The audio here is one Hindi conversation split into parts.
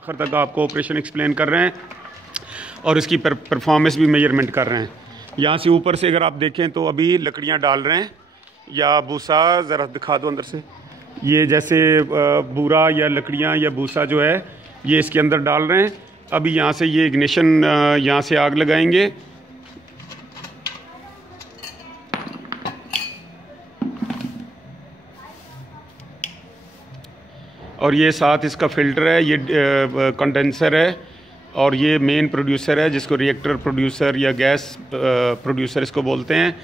आखिर तक आपको ऑपरेशन एक्सप्लेन कर रहे हैं और इसकी परफॉर्मेंस भी मेजरमेंट कर रहे हैं। यहाँ से ऊपर से अगर आप देखें तो अभी लकड़ियाँ डाल रहे हैं या भूसा, ज़रा दिखा दो अंदर से। ये जैसे बूरा या लकड़ियाँ या भूसा जो है ये इसके अंदर डाल रहे हैं। अभी यहाँ से ये इग्निशन, यहाँ से आग लगाएंगे। और ये साथ इसका फ़िल्टर है, ये कंडेंसर है और ये मेन प्रोड्यूसर है जिसको रिएक्टर प्रोड्यूसर या गैस प्रोड्यूसर इसको बोलते हैं।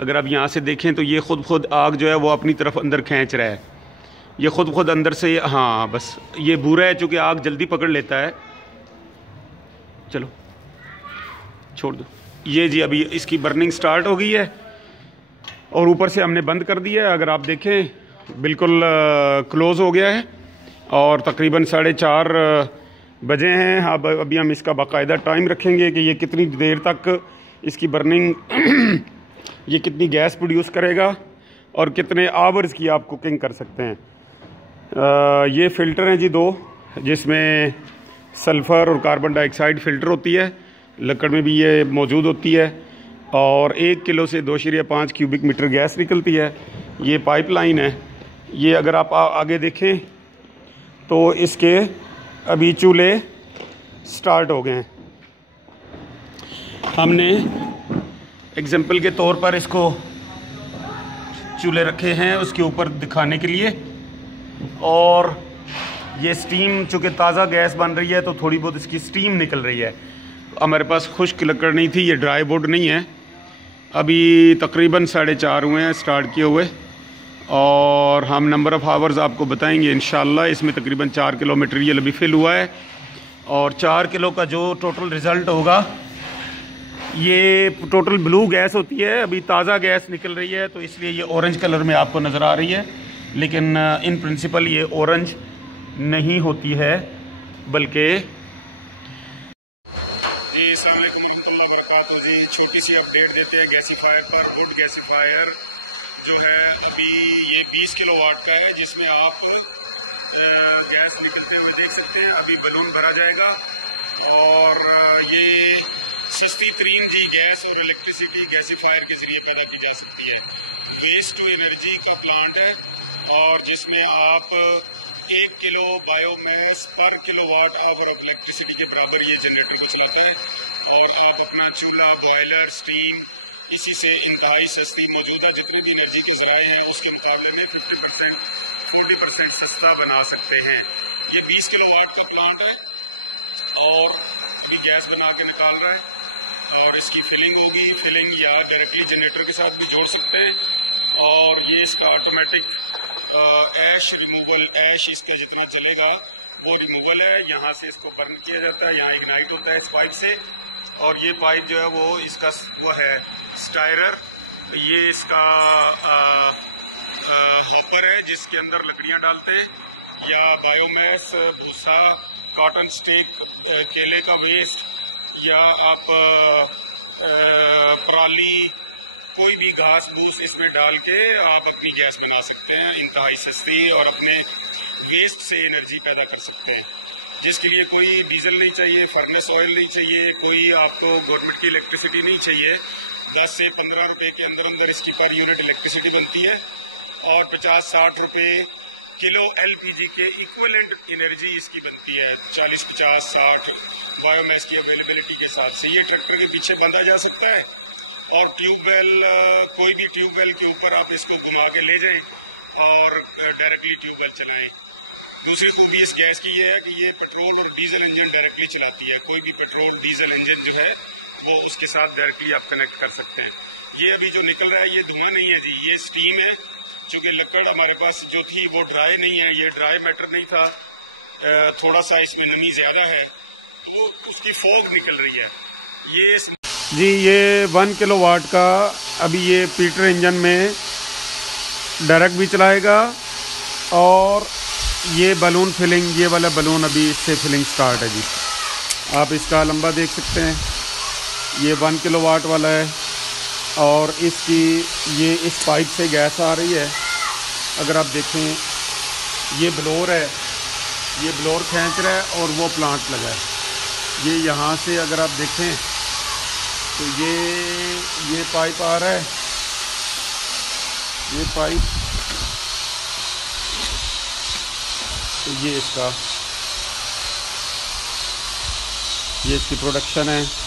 अगर आप यहाँ से देखें तो ये खुद आग जो है वो अपनी तरफ अंदर खींच रहा है। ये खुद अंदर से, हाँ बस ये बुरा है चूँकि आग जल्दी पकड़ लेता है। चलो छोड़ दो। ये जी अभी इसकी बर्निंग स्टार्ट हो गई है और ऊपर से हमने बंद कर दिया है। अगर आप देखें बिल्कुल क्लोज़ हो गया है और तकरीबन 4:30 बजे हैं। अब अभी हम इसका बाकायदा टाइम रखेंगे कि ये कितनी देर तक इसकी बर्निंग ये कितनी गैस प्रोड्यूस करेगा और कितने आवर्स की आप कुकिंग कर सकते हैं। ये फ़िल्टर हैं जी 2, जिसमें सल्फ़र और कार्बन डाइऑक्साइड फ़िल्टर होती है। लकड़ में भी ये मौजूद होती है और 1 किलो से 2.5 क्यूबिक मीटर गैस निकलती है। ये पाइपलाइन है। ये अगर आप आगे देखें तो इसके अभी चूल्हे स्टार्ट हो गए हैं। हमने एग्जाम्पल के तौर पर इसको चूल्हे रखे हैं उसके ऊपर दिखाने के लिए। और ये स्टीम, चूँकि ताज़ा गैस बन रही है तो थोड़ी बहुत इसकी स्टीम निकल रही है। हमारे पास खुश्क लकड़ नहीं थी, ये ड्राई वुड नहीं है। अभी तकरीबन 4:30 हुए हैं स्टार्ट किए हुए और हम नंबर ऑफ़ आवर्स आपको बताएंगे इंशाल्लाह। इसमें तकरीबन 4 किलो मटेरियल अभी फिल हुआ है और 4 किलो का जो टोटल रिज़ल्ट होगा, ये टोटल ब्लू गैस होती है। अभी ताज़ा गैस निकल रही है तो इसलिए ये ऑरेंज कलर में आपको नज़र आ रही है, लेकिन इन प्रिंसिपल ये ऑरेंज नहीं होती है बल्कि। जी छोटी सी अपडेट देते हैं गैसीफायर पर। वुड गैसीफायर जो है अभी ये 20 किलोवाट का है, जिसमें आप गैस निकलते हुए देख सकते हैं। अभी बलून भरा जाएगा और ये सस्ती तरीन जी गैस और इलेक्ट्रिसिटी गैसीफायर के जरिए पैदा की जा सकती है। वेस्ट टू एनर्जी का प्लांट है और जिसमें आप 1 किलो बायोमास पर किलोवाट आवर ऑफ इलेक्ट्रिसिटी के बराबर ये जनरेटर को चलाता है और आप अपना चूल्हा, बॉयलर, स्टीम इसी से इंतहाई सस्ती मौजूदा जितनी भी एनर्जी के ज़राए हैं उसके मुकाबले में 50% 40% सस्ता बना सकते हैं। ये 20 किलोवाट का प्लांट है और अभी गैस बना के निकाल रहा है और इसकी फिलिंग होगी। फिलिंग या डायरेक्टली जनरेटर के साथ भी जोड़ सकते हैं और ये इसका ऑटोमेटिक ऐश रिमूवल, ऐश इसका जितना चलेगा वो रिमूवल है। यहाँ से इसको बर्न किया जाता है, यहाँ इग्नाइट होता है इस पाइप से और ये पाइप जो है वो इसका वो है स्टायरर। ये इसका हॉपर है जिसके अंदर लकड़ियाँ डालते हैं या बायोमास, भूसा, कॉटन स्टिक, केले का वेस्ट या आप पराली, कोई भी घास भूस इसमें डाल के आप अपनी गैस बना सकते हैं इंतहाई सस्ती और अपने वेस्ट से एनर्जी पैदा कर सकते हैं, जिसके लिए कोई डीजल नहीं चाहिए, फर्नेस ऑयल नहीं चाहिए, कोई आपको गवर्नमेंट की इलेक्ट्रिसिटी नहीं चाहिए। 10 से 15 रुपए के अंदर इसकी पर यूनिट इलेक्ट्रिसिटी बनती है और 50-60 रुपए किलो एलपीजी के इक्विवेलेंट एनर्जी इसकी बनती है। 40-50-60 बायोमास की अवेलेबिलिटी के साथ से ये ट्रैक्टर के पीछे बांधा जा सकता है और ट्यूबवेल, कोई भी ट्यूबवेल के ऊपर आप इसको घुमा के ले जाएं और डायरेक्टली ट्यूबवेल चलाएं। दूसरी खूबी इस गैस की ये है कि ये पेट्रोल और डीजल इंजन डायरेक्टली चलाती है। कोई भी पेट्रोल डीजल इंजन जो है वो उसके साथ डायरेक्टली आप कनेक्ट कर सकते हैं। ये अभी जो निकल रहा है ये धुआं नहीं है जी, ये स्टीम है। चूँकि लकड़ हमारे पास जो थी वो ड्राई नहीं है, ये ड्राई मैटर नहीं था, थोड़ा सा इसमें नमी ज़्यादा है तो उसकी फॉग निकल रही है। ये जी ये 1 किलोवाट का अभी ये पीटर इंजन में डायरेक्ट भी चलाएगा और ये बलून फिलिंग, ये वाला बलून अभी इससे फिलिंग स्टार्ट है जी। आप इसका लंबा देख सकते हैं, ये 1 किलोवाट वाला है और इसकी ये इस पाइप से गैस आ रही है। अगर आप देखें ये ब्लोअर है ये ब्लोअर खींच रहा है और वो प्लांट लगा है। ये यहाँ से अगर आप देखें तो ये पाइप आ रहा है, ये पाइप, तो ये इसकी प्रोडक्शन है।